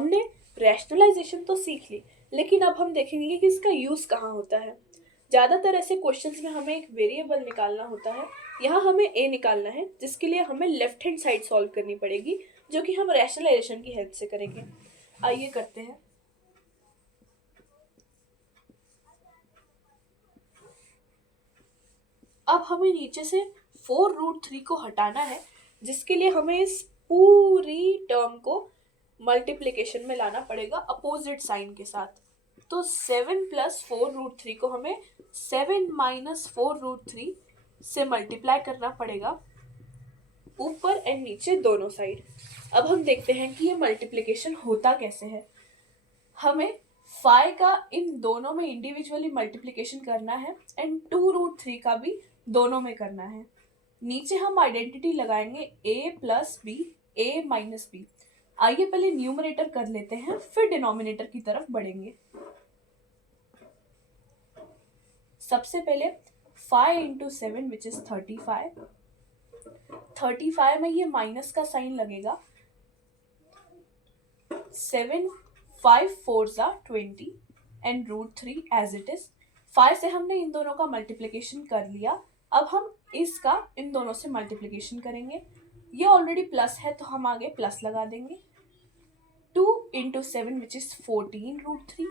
हमने रैशनलाइजेशन तो सीख ली, लेकिन अब हम देखेंगे कि इसका यूज़ कहाँ होता है। ज़्यादातर ऐसे क्वेश्चंस में हमें एक वेरिएबल निकालना होता है। यहाँ हमें ए निकालना है, जिसके लिए हमें लेफ्ट हैंड साइड सॉल्व करनी पड़ेगी, जो कि हम रैशनलाइजेशन की हेल्प से करेंगे। आइए करते हैं। अब हमें नीचे से 4√3 को हटाना है, जिसके लिए हमें इस पूरी टर्म को मल्टीप्लिकेशन में लाना पड़ेगा अपोजिट साइन के साथ। तो 7 + 4√3 को हमें 7 - 4√3 से मल्टीप्लाई करना पड़ेगा, ऊपर एंड नीचे दोनों साइड। अब हम देखते हैं कि ये मल्टीप्लिकेशन होता कैसे है। हमें 5 का इन दोनों में इंडिविजुअली मल्टीप्लिकेशन करना है एंड 2√3 का भी दोनों में करना है। नीचे हम आइडेंटिटी लगाएंगे a + b, a - b। आइए पहले न्यूमरेटर कर लेते हैं, फिर डिनोमिनेटर की तरफ बढ़ेंगे। सबसे पहले 5 × 7 विच इज 35। 35 में ये माइनस का साइन लगेगा। 7 5 4s are 20 and √3 as it is. 5 से हमने इन दोनों का मल्टीप्लिकेशन कर लिया। अब हम इसका इन दोनों से मल्टीप्लिकेशन करेंगे। ये ऑलरेडी प्लस है तो हम आगे प्लस लगा देंगे। 2 × 7 विच इज 14√3।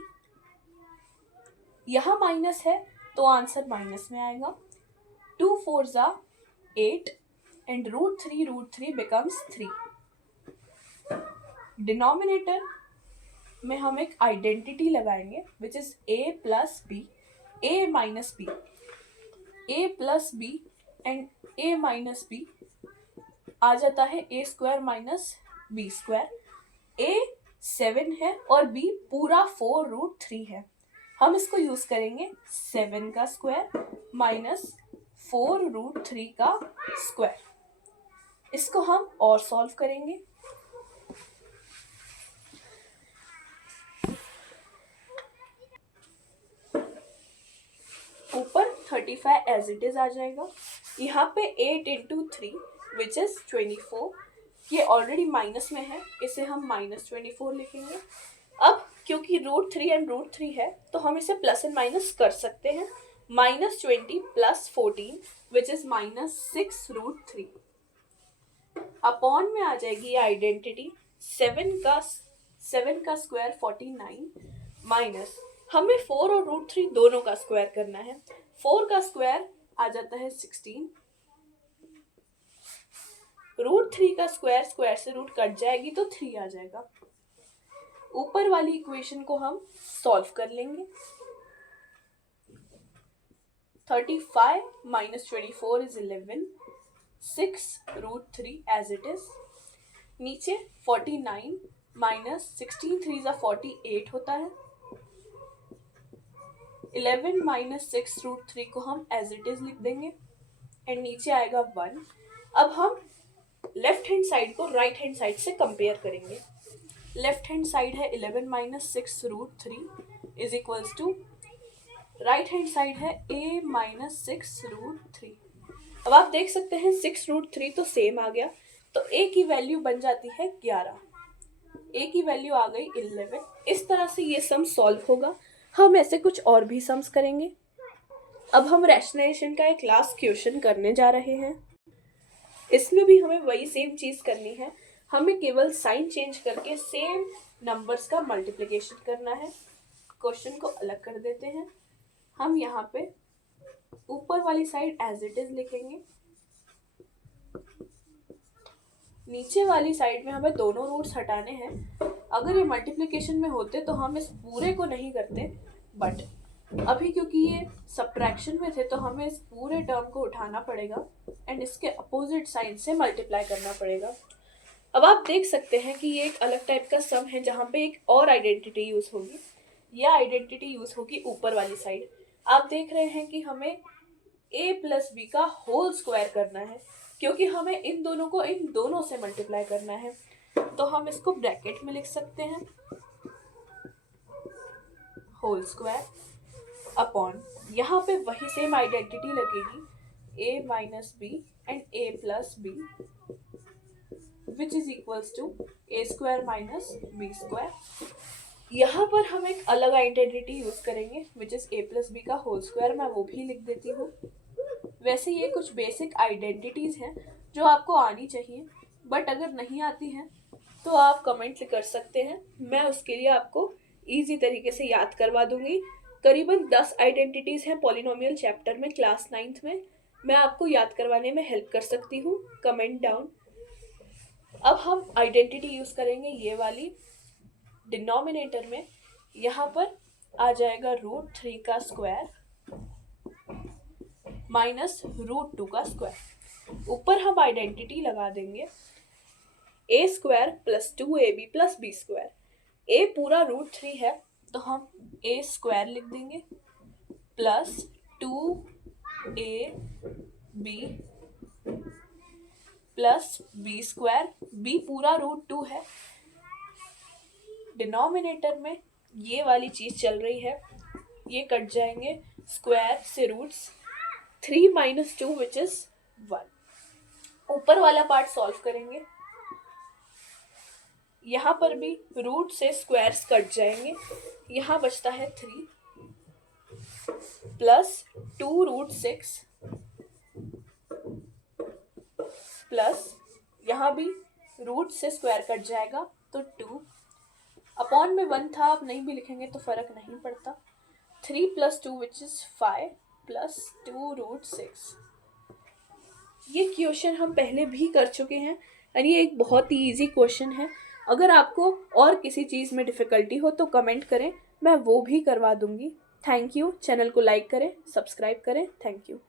यहाँ माइनस है तो आंसर माइनस में आएगा। 2 4s are 8 and √3 becomes 3। Denominator में हम एक आइडेंटिटी लगाएंगे which is a + b, a - b। a + b and a - b आ जाता है a² - b²। a 7 है और b पूरा 4√3 है। हम इसको यूज करेंगे 7 का स्क्वायर माइनस 4√3 का स्क्वायर। इसको हम और सॉल्व करेंगे। ऊपर 35 एज इट इज आ जाएगा। यहाँ पे 8 × 3 विच इज 24। ये ऑलरेडी माइनस में है, इसे हम -24 लिखेंगे। अब क्योंकि √3 एंड √3 है तो हम इसे प्लस एंड माइनस कर सकते हैं। -20 + 14 विच इज -6√3 अपॉन में आ जाएगी आइडेंटिटी 7 का स्क्वायर 49 माइनस हमें 4 और √3 दोनों का स्क्वायर करना है। 4 का स्क्वायर आ जाता है 16। √3 का स्क्वायर से रूट कट जाएगी तो 3 आ जाएगा। ऊपर वाली इक्वेशन को हम सॉल्व कर लेंगे। 35 - 24 is 11, 6√3 as it is। नीचे 49 - 16 3s are 48 होता है। 11 - 6√3 को हम एज इट इज लिख देंगे एंड नीचे आएगा 1। अब हम लेफ्ट हैंड साइड को राइट हैंड साइड से कंपेयर करेंगे। लेफ्ट हैंड साइड है 11 - 6√3 is equals to right hand side है a - 6√3। अब आप देख सकते हैं 6√3 तो सेम आ गया, तो a की वैल्यू बन जाती है 11, a की वैल्यू आ गई 11। इस तरह से ये सम सॉल्व होगा। हम ऐसे कुछ और भी सम्स करेंगे। अब हम रैशनलाइजेशन का एक लास्ट क्वेश्चन करने जा रहे हैं। इसमें भी हमें वही सेम चीज करनी है। हमें केवल साइन चेंज करके सेम नंबर्स का मल्टीप्लिकेशन करना है। क्वेश्चन को अलग कर देते हैं। हम यहाँ पे ऊपर वाली साइड एज इट इज लिखेंगे। नीचे वाली साइड में हमें दोनों रूट्स हटाने हैं। अगर ये मल्टीप्लिकेशन में होते तो हम इस पूरे को नहीं करते, बट अभी क्योंकि ये सब्ट्रैक्शन में थे तो हमें इस पूरे टर्म को उठाना पड़ेगा एंड इसके अपोजिट साइन से मल्टीप्लाई करना पड़ेगा। अब आप देख सकते हैं कि ये एक अलग टाइप का सम है जहाँ पे एक और आइडेंटिटी यूज होगी। यह आइडेंटिटी यूज होगी ऊपर वाली साइड। आप देख रहे हैं कि हमें a + b का होल स्क्वायर करना है, क्योंकि हमें इन दोनों को इन दोनों से मल्टीप्लाई करना है। तो हम इसको ब्रैकेट में लिख सकते हैं, होल स्क्वायर अपॉन, यहाँ पे वही सेम आइडेंटिटी लगेगी a - b and a + b which is equals to A square minus B square. यहाँ पर हम एक अलग आइडेंटिटी यूज करेंगे which is A plus B का होल स्क्वायर। मैं वो भी लिख देती हूँ। वैसे ये कुछ बेसिक आइडेंटिटीज हैं जो आपको आनी चाहिए, बट अगर नहीं आती हैं तो आप कमेंट कर सकते हैं, मैं उसके लिए आपको इजी तरीके से याद करवा दूंगी। करीबन 10 आइडेंटिटीज हैं पॉलिनोमियल चैप्टर में क्लास 9th में, मैं आपको याद करवाने में हेल्प कर सकती हूँ। Comment down. अब हम आइडेंटिटी यूज करेंगे ये वाली। डिनोमिनेटर में यहाँ पर आ जाएगा √3 का स्क्वायर माइनस √2 का स्क्वायर। ऊपर हम आइडेंटिटी लगा देंगे A square plus 2ab plus B square. A पूरा √3 है तो हम ए स्क्वायर लिख देंगे plus 2ab plus B square. B पूरा √2 है। डिनोमिनेटर में ये वाली चीज चल रही है, ये कट जाएंगे, स्क्वायर से रूट्स 3 माइनस 2 विच इज 1। ऊपर वाला पार्ट सॉल्व करेंगे, यहाँ पर भी रूट से स्क्वायर्स कट जाएंगे, यहाँ बचता है 3 प्लस 2√6 प्लस यहाँ भी रूट से स्क्वायर कट जाएगा तो 2 अपॉन में 1 था, आप नहीं भी लिखेंगे तो फर्क नहीं पड़ता। 3 प्लस 2 विच इज 5 प्लस 2√6। ये क्वेश्चन हम पहले भी कर चुके हैं और ये एक बहुत ही इजी क्वेश्चन है। अगर आपको और किसी चीज़ में डिफ़िकल्टी हो तो कमेंट करें, मैं वो भी करवा दूंगी। Thank you. चैनल को लाइक करें, सब्सक्राइब करें। Thank you.